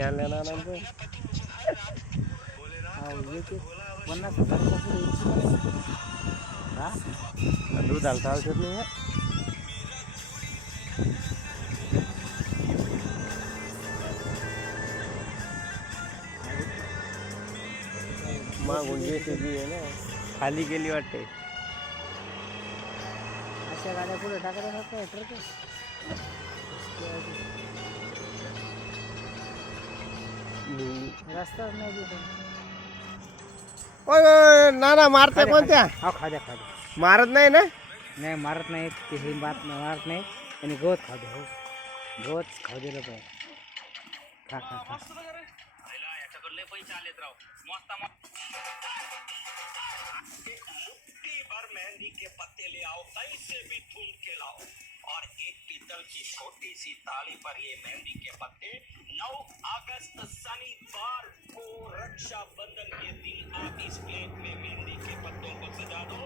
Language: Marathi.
क्या लेना ना तो 50,000 हा दूध हलता औषध नहीं है माँ गुंजे से भी है ना खाली केली वाटते अशा गाड्या पुढे टाकायला नको ट्रक रस्ता नाही तिथे ओय ओय, ना ना मारते कोणत्या हा खाद्या मारत नाही ना नाही मारत नाही ते हे मारत नाही आणि गवत खाऊ दे हो गवत खाऊ दिलं पाहिजे खा खा खा मेहंदी के पत्ते ले आओ कैसे भी ढूंढ के लाओ और एक पीतल की छोटी सी थाली पर ये मेहंदी के पत्ते 9 अगस्त शनिवार को रक्षाबंधन के दिन आप इस प्लेट में मेहंदी के पत्तों को सजा दो